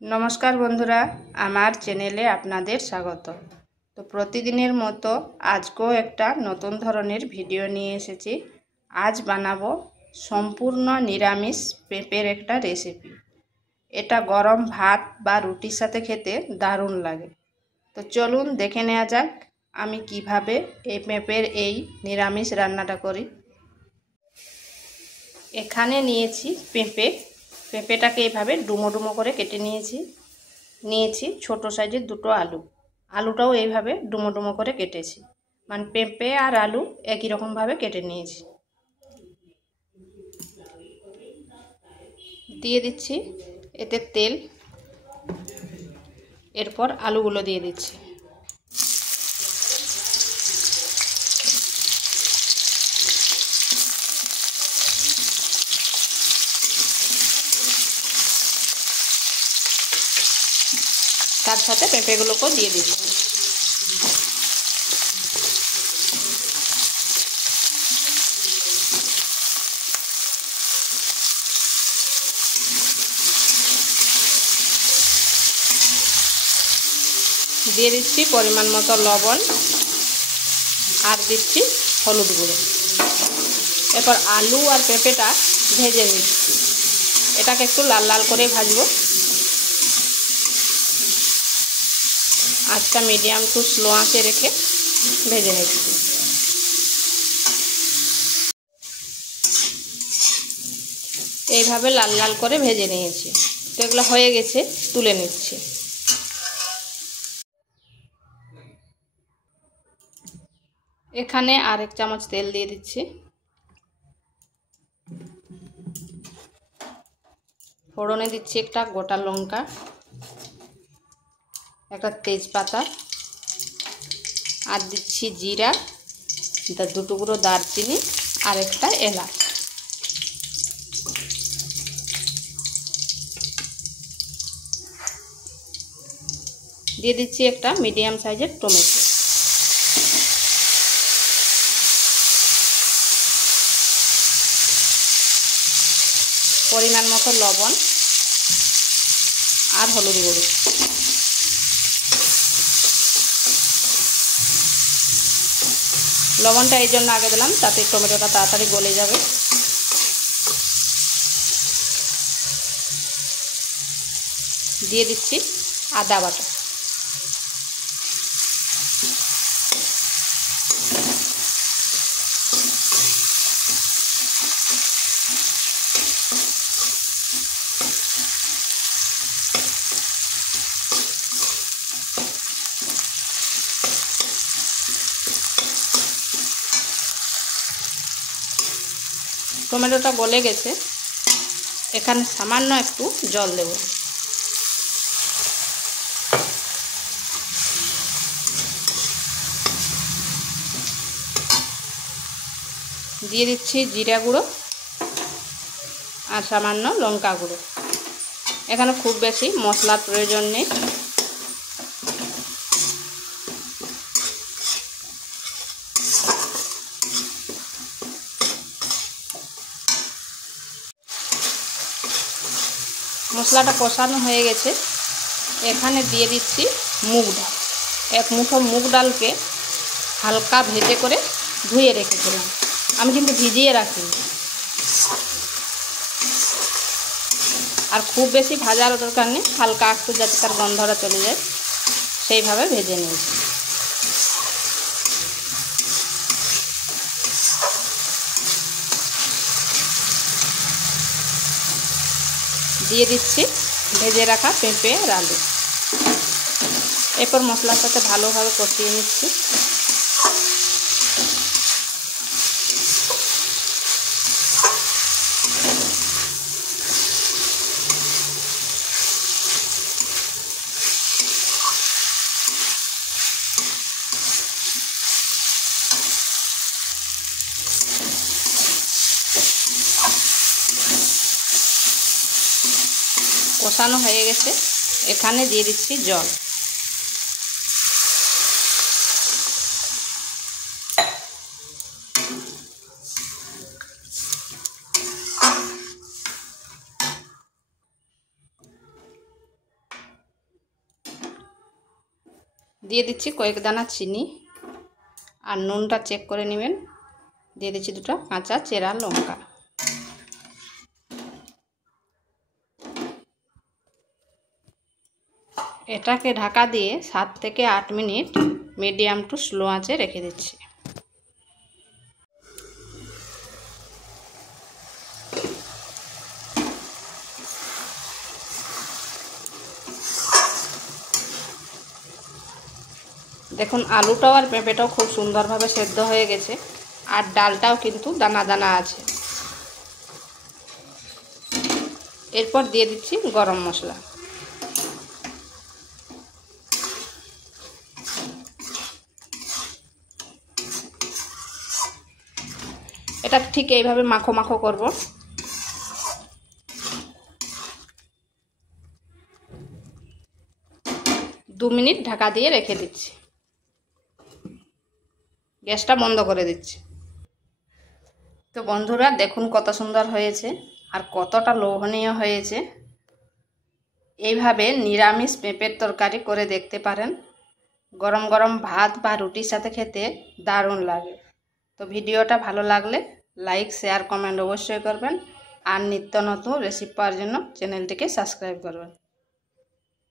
नमस्कार बंधुरा आमार चैनेले आपनादेर स्वागत। तो प्रतिदिनेर मतो आजकेও एक नतून धरनेर भिडियो निये एसेछि। आज बानाबो सम्पूर्ण निरामिष पेঁপের एक रेसिपि। एटा गरम भात बा रुटिर साथे खेते दारुण लागे। तो चलुन देखे नेওয়া যাক आमी किभाबे এই পেঁপের এই निरामिष रान्नाटा करी। एखाने निয়েছি पेঁপে। पेঁপেটাকে এইভাবে ডুমো ডুমো করে কেটে নিয়েছি ছোট সাইজের দুটো আলু। আলুটাও এইভাবে ডুমো ডুমো করে কেটেছি, মানে পেঁপে আর আলু একই রকম ভাবে কেটে নিয়েছি। দিয়ে দিচ্ছি এতে তেল, এরপর আলুগুলো দিয়ে দিচ্ছি। তার সাথে পেঁপেগুলোকেও দিয়ে দিচ্ছি। দিয়ে দিচ্ছি পরিমাণ মতো লবণ আর দিচ্ছি হলুদ গুঁড়ো। এরপর আলু আর পেঁপেটা ভেজে নিচ্ছি। এটাকে একটু লাল লাল করে ভাজবো। আঁচটা মিডিয়াম টু স্লো আঁচে রেখে ভেজে নিচ্ছি। এইভাবে লাল লাল করে ভেজে নিয়েছি। তো এগুলো হয়ে গেছে, তুলে নিচ্ছি। এখানে আর এক চামচ তেল দিয়ে দিচ্ছি। ফোড়নে দিচ্ছি একটা গোটা লঙ্কা, একটা তেজপাতা, আর দিচ্ছি জিরা, দু টুকরো দারচিনি আর একটা এলাচ। দিয়ে দিচ্ছি একটা মিডিয়াম সাইজের টমেটো। পরিমাণ মতো লবণ আর হলুদ গুঁড়ো। লবণটা এই জন্য আগে দিলাম তাতে টমেটোটা তাড়াতাড়ি গলে যাবে। দিয়ে দিচ্ছি আদা বাটা। টমেটোটা গলে গেছে, এখানে সামান্য একটু জল দেব। দিয়ে দিচ্ছি জিরা গুঁড়ো আর সামান্য লঙ্কা গুঁড়ো। এখানে খুব বেশি মশলার প্রয়োজন নেই। মশলাটা কষানো হয়ে গেছে, এখানে দিয়ে দিচ্ছি মুগ ডাল। এক মুঠো মুগ ডালকে হালকা ভেজে করে ধুয়ে রেখেছিলাম, আমি কিন্তু ভিজিয়ে রাখিনি। আর খুব বেশি ভাজার দরকার নেই, হালকা একটু যাতে তার গন্ধটা চলে যায় সেইভাবে ভেজে নিয়েছি। দিয়ে দিচ্ছি ভেজে রাখা পেঁপে আর আলু। এরপর মশলার সাথে ভালোভাবে কষিয়ে নিচ্ছি। কষানো হয়ে গেছে, এখানে দিয়ে দিচ্ছি জল। দিয়ে দিচ্ছি কয়েক দানা চিনি, আর নুনটা চেক করে নেবেন। দিয়ে দিচ্ছি 2টা কাঁচা চেরা লঙ্কা। এটাকে ঢাকা দিয়ে 7 থেকে 8 মিনিট মিডিয়াম টু স্লো আঁচে রেখে দিচ্ছি। দেখুন আলুটাও আর পেঁপেটাও খুব সুন্দরভাবে সেদ্ধ হয়ে গেছে, আর ডালটাও কিন্তু দানা দানা আছে। এরপর দিয়ে দিচ্ছি গরম মশলা। এটা ঠিক এইভাবে মাখো মাখো করব। দু মিনিট ঢাকা দিয়ে রেখে দিচ্ছি। গ্যাসটা বন্ধ করে দিচ্ছি। তো বন্ধুরা দেখুন কত সুন্দর হয়েছে আর কতটা লোভনীয় হয়েছে। এইভাবে নিরামিষ পেঁপের তরকারি করে দেখতে পারেন। গরম গরম ভাত বা রুটির সাথে খেতে দারুণ লাগে। তো ভিডিওটা ভালো লাগলে লাইক, শেয়ার, কমেন্ট অবশ্যই করবেন। আর নিত্য নতুন রেসিপি পাওয়ার জন্য চ্যানেলটিকে সাবস্ক্রাইব করবেন।